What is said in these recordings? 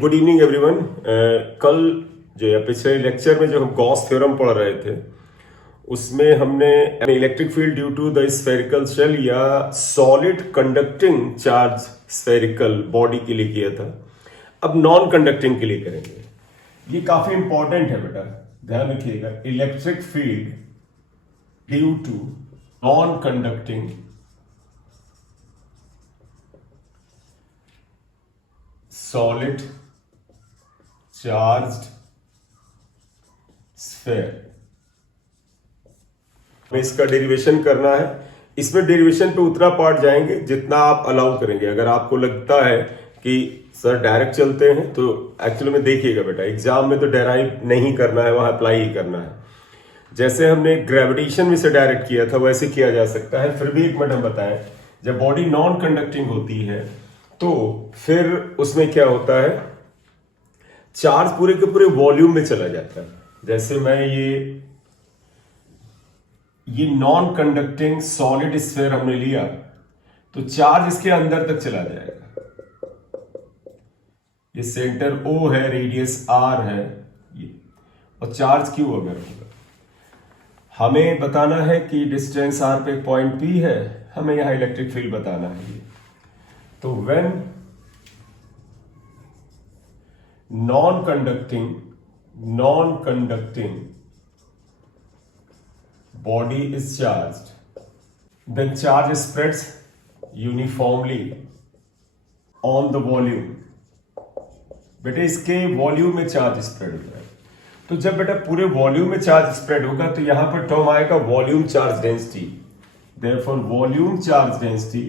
Good evening everyone. कल जो या पिछले लेक्चर में जो हम गॉस थ्योरम पढ़ रहे थे उसमें हमने electric field due to the spherical shell या solid conducting charge spherical body के लिए किया था। अब नॉन कंडक्टिंग के लिए करेंगे। ये काफी इंपॉर्टेंट है बेटा, ध्यान रखिएगा। Electric field due to non conducting solid charged sphere, हमें इसका डेरिवेशन करना है। इसमें डेरिवेशन पे उतना पार्ट जाएंगे जितना आप अलाउ करेंगे। अगर आपको लगता है कि सर डायरेक्ट चलते हैं तो एक्चुअली में देखिएगा बेटा, एग्जाम में तो डेराइव नहीं करना है, वहां अप्लाई ही करना है। जैसे हमने ग्रेविटेशन में से डायरेक्ट किया था वैसे किया जा सकता है। फिर भी एक मिनट हम बताएं, जब बॉडी नॉन कंडक्टिंग होती है तो फिर उसमें क्या होता है, चार्ज पूरे के पूरे वॉल्यूम में चला जाता है। जैसे मैं ये नॉन कंडक्टिंग सॉलिड स्फीयर हमने लिया तो चार्ज इसके अंदर तक चला जाएगा। ये सेंटर O है, रेडियस R है ये, और चार्ज Q अगर होगा। हमें बताना है कि डिस्टेंस R पे पॉइंट P है, हमें यहां इलेक्ट्रिक फील्ड बताना है। तो when non conducting body is charged, then charge spreads uniformly on the volume। बेटे इसके वॉल्यूम में चार्ज स्प्रेड होता है। तो जब बेटा पूरे वॉल्यूम में चार्ज स्प्रेड होगा तो यहां पर टर्म आएगा volume charge density. Therefore volume charge density,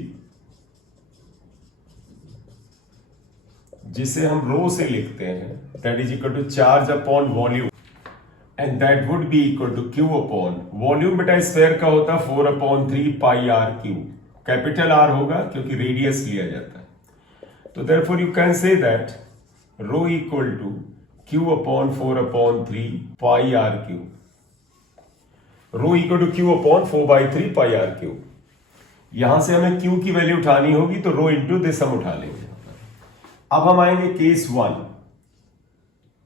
जिसे हम रो से लिखते हैं, that is equal to charge upon volume, and that would be equal to q upon volume. बेटा स्फीयर का होता है 4/3 pi r cube. Capital R होगा क्योंकि रेडियस लिया जाता है। तो therefore you can say that rho equal to q upon 4/3 pi r cube. Rho equal to q upon 4/3 pi r Q. यहां से हमें क्यू की वैल्यू उठानी होगी तो रो इंटू दिस हम उठा लेंगे। अब हम आएंगे केस 1,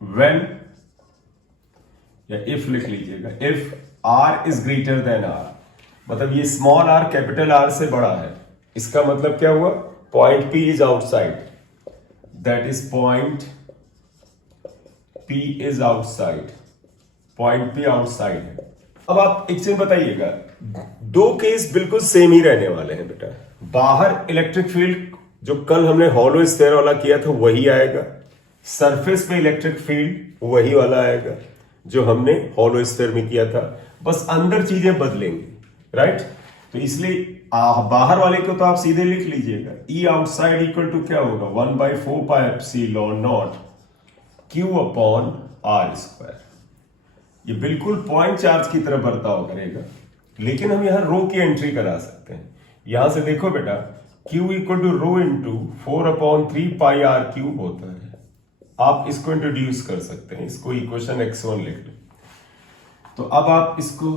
व्हेन या इफ लिख लीजिएगा, if R is greater than R, मतलब ये स्मॉल r कैपिटल R से बड़ा है। इसका मतलब क्या हुआ, point P is outside, that is point P is outside, point P outside है। अब आप एक चीज बताइएगा, दो केस बिल्कुल सेम ही रहने वाले हैं बेटा। बाहर इलेक्ट्रिक फील्ड जो कल हमने हॉलो स्फीयर वाला किया था वही आएगा, सरफेस पे इलेक्ट्रिक फील्ड वही वाला आएगा जो हमने हॉलो स्फीयर में किया था, बस अंदर चीजें बदलेंगे, राइट। तो इसलिए बाहर वाले को तो आप सीधे लिख लीजिएगा, E आउटसाइड इक्वल टू क्या होगा, 1/4 pi epsilon not Q upon R square. ये बिल्कुल पॉइंट चार्ज की तरह बर्ताव करेगा, लेकिन हम यहां रो की एंट्री करा सकते हैं। यहां से देखो बेटा, Q equal to rho into 4/3 pi r cube होता है। आप इसको इंट्रोड्यूस कर सकते हैं, इसको इक्वेशन x1 लिख लें। तो अब आप इसको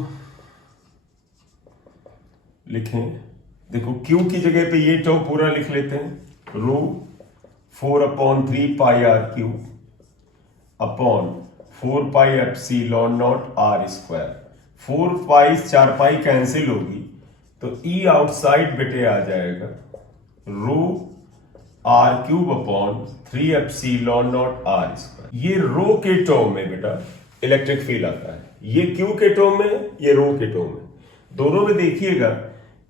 लिखें, देखो Q की जगह पे ये टर्म पूरा लिख लेते हैं, rho 4/3 pi r cube upon 4 pi epsilon not R square. 4 pi 4 pi cancel होगी तो E आउटसाइड बेटे आ जाएगा rho R cube upon 3 epsilon not R square. ये रो के टर्म में बेटा इलेक्ट्रिक फील्ड आता है, ये Q के टर्म में, ये रो के टर्म में। दोनों में देखिएगा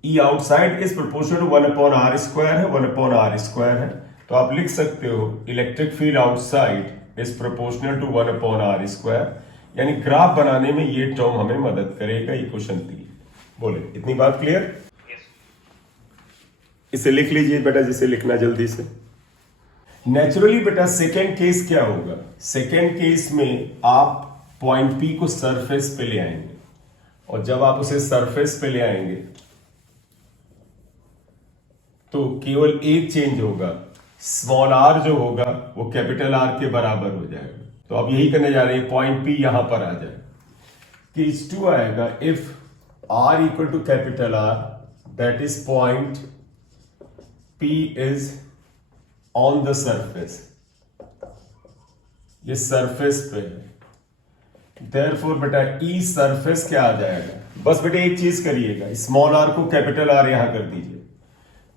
E outside is proportional to 1/r square है, 1/r स्क्वायर है। तो आप लिख सकते हो electric field outside is proportional to 1/r square. यानी ग्राफ बनाने में ये टर्म हमें मदद करेगा। इक्वेशन 3 बोले, इतनी बात क्लियर। इसे लिख लीजिए बेटा, जिसे लिखना जल्दी से। नेचुरली बेटा सेकेंड केस क्या होगा, सेकेंड केस में आप पॉइंट P को सरफेस पे ले आएंगे, और जब आप उसे सरफेस पे ले आएंगे तो केवल एक चेंज होगा, स्मॉल r जो होगा वो कैपिटल R के बराबर हो जाएगा। तो आप यही करने जा रहे हैं, पॉइंट P यहां पर आ जाए। केस 2 आएगा, if R equal to capital R, that is point P is on the surface, ये सरफेस पे है, देयरफॉर बेटा ई सरफेस क्या आ जाएगा, बस बेटा एक चीज करिएगा, स्मॉल आर को कैपिटल आर यहां कर दीजिए,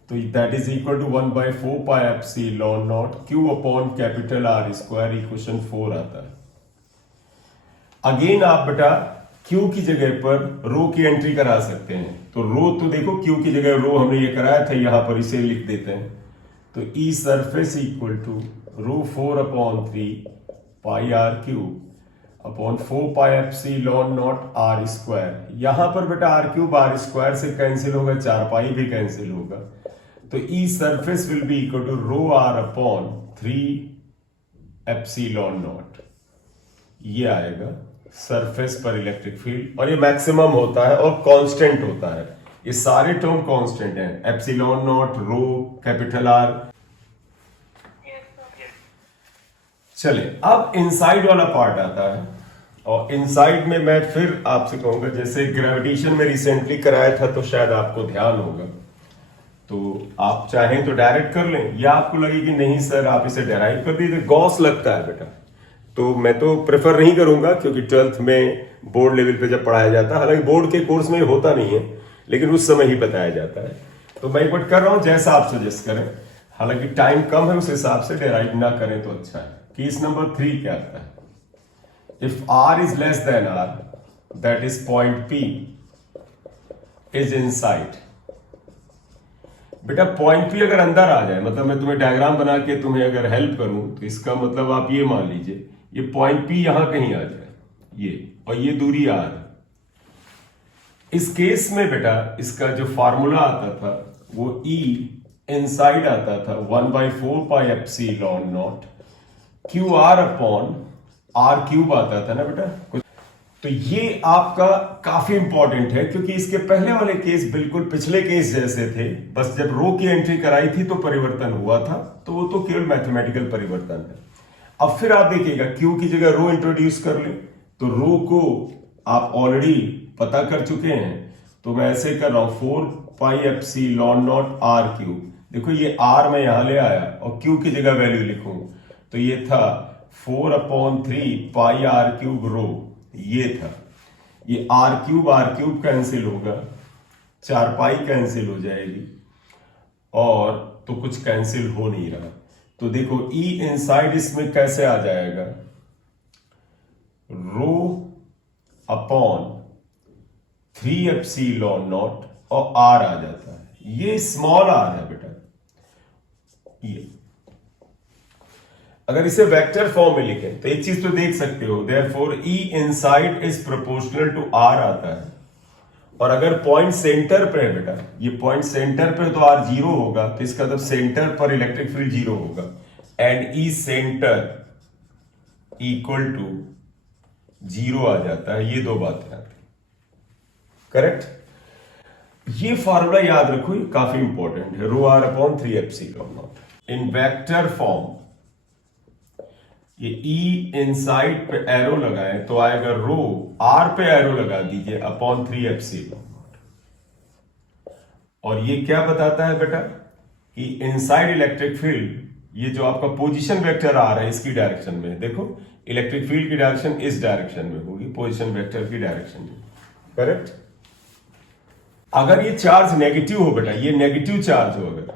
तो that is equal to 1/4 pi epsilon naught q upon capital r square, equation 4 आता है। अगेन आप बेटा क्यू की जगह पर रो की एंट्री करा सकते हैं, तो रो तो देखो क्यू की जगह रो हमने ये कराया था, यहां पर इसे लिख देते हैं, तो E surface equal to rho 4/3 pi r cube upon 4 pi epsilon not r square. यहां पर बेटा आर क्यूब आर स्क्वायर से कैंसिल होगा, 4 पाई भी कैंसिल होगा, तो E surface will be equal to rho r upon 3 epsilon not, ये आएगा सरफेस पर इलेक्ट्रिक फील्ड, और ये मैक्सिमम होता है और कांस्टेंट होता है, ये सारे टर्म कांस्टेंट हैं, epsilon naught, rho, capital r. चले अब इनसाइड वाला पार्ट आता है, और इनसाइड में मैं फिर आपसे कहूंगा, जैसे ग्रेविटेशन में रिसेंटली कराया था तो शायद आपको ध्यान होगा, तो आप चाहें तो डायरेक्ट कर लें, या आपको लगे कि नहीं सर आप इसे डेराइव कर दीजिए, गॉस लगता है बेटा, तो मैं तो प्रेफर नहीं करूंगा, क्योंकि 12th में बोर्ड लेवल पे जब पढ़ाया जाता है, हालांकि बोर्ड के कोर्स में होता नहीं है, लेकिन उस समय ही बताया जाता है, तो मैं एक बार कर रहा हूं जैसा आप सजेस्ट करें, हालांकि टाइम कम है उस हिसाब से डेराइव ना करें तो अच्छा है। केस नंबर 3 क्या आता है, if r is less than r, that is point P is inside. बेटा पॉइंट P अगर अंदर आ जाए, मतलब मैं तुम्हें डायग्राम बना के तुम्हें अगर हेल्प करूं, तो इसका मतलब आप ये मान लीजिए ये पॉइंट P यहां कहीं आ जाए, ये और ये दूरी r। इस केस में बेटा इसका जो फार्मूला आता था वो E इनसाइड आता था 1/4 pi epsilon naught q r upon r cube आता था ना बेटा कुछ, तो ये आपका काफी इंपॉर्टेंट है, क्योंकि इसके पहले वाले केस बिल्कुल पिछले केस जैसे थे, बस जब रो की एंट्री कराई थी तो परिवर्तन हुआ था, तो वो तो केवल मैथमेटिकल परिवर्तन है। अब फिर आप देखिएगा क्यू की जगह रो इंट्रोड्यूस कर ले, तो रो को आप ऑलरेडी पता कर चुके हैं, तो मैं ऐसे कर रहा हूं 4 pi epsilon not r cube, देखो ये आर मैं यहां ले आया और क्यू की जगह वैल्यू लिखूं, तो ये था 4/3 पाई आर क्यूब रो, ये था, ये आर क्यूब कैंसिल होगा, 4 पाई कैंसिल हो जाएगी, और तो कुछ कैंसिल हो नहीं रहा, तो देखो E इनसाइड इसमें कैसे आ जाएगा, रो अपॉन 3 एप्सिलॉन नॉट और R आ जाता है, ये स्मॉल r है बेटा, ये अगर इसे वेक्टर फॉर्म में लिखें तो एक चीज तो देख सकते हो, therefore E inside is proportional to R आता है, और अगर पॉइंट सेंटर पे है बेटा, ये पॉइंट सेंटर पे तो R 0 होगा, तो इसका मतलब सेंटर पर इलेक्ट्रिक फील्ड 0 होगा, and E center equal to 0 आ जाता है, ये दो बातें आती हैं, करेक्ट। ये फॉर्मूला याद रखो, ये काफी इंपॉर्टेंट है, रो r upon 3 epsilon not in vector form. ये E इनसाइड पे एरो लगाए तो आएगा रो, R पे एरो लगा दीजिए अपॉन 3 एप्सिलॉन नॉट, और ये क्या बताता है बेटा कि इनसाइड इलेक्ट्रिक फील्ड, ये जो आपका पोजीशन वेक्टर आ रहा है इसकी डायरेक्शन में, देखो इलेक्ट्रिक फील्ड की डायरेक्शन इस डायरेक्शन में होगी, पोजीशन वेक्टर की डायरेक्शन में, करेक्ट। अगर ये चार्ज नेगेटिव हो बेटा, ये नेगेटिव चार्ज हो अगर,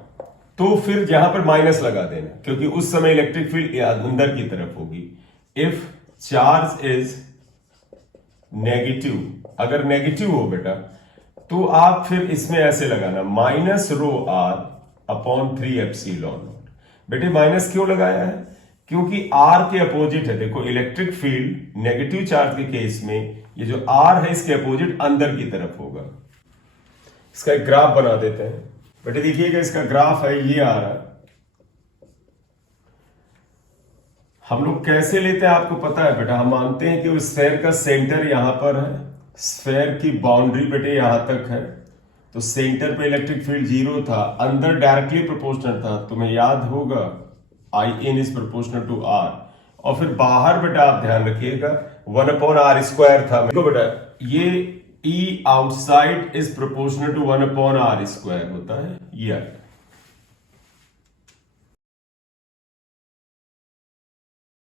तो फिर यहां पर माइनस लगा देना, क्योंकि उस समय इलेक्ट्रिक फील्ड अंदर की तरफ होगी। इफ चार्ज इज नेगेटिव, अगर नेगेटिव हो बेटा तो आप फिर इसमें ऐसे लगाना minus rho r upon 3 epsilon not. बेटे माइनस क्यों लगाया है, क्योंकि r के अपोजिट है, देखो इलेक्ट्रिक फील्ड नेगेटिव चार्ज के केस में ये जो r है इसके अपोजिट अंदर की तरफ होगा। इसका एक ग्राफ बना देते हैं बेटे, देखिएगा इसका ग्राफ है, ये आ रहा है, हम लोग कैसे लेते हैं आपको पता है बेटा, हम मानते हैं कि उस स्फेयर का सेंटर यहां पर है, स्फेयर की बाउंड्री बेटे यहां तक है, तो सेंटर पे इलेक्ट्रिक फील्ड 0 था, अंदर डायरेक्टली प्रोपोर्शनल था, तुम्हें याद होगा I in is proportional to R, और फिर बाहर बेटा आप ध्यान रखिएगा 1/r² था, देखो बेटा ये E outside is proportional to 1/r² होता है, ये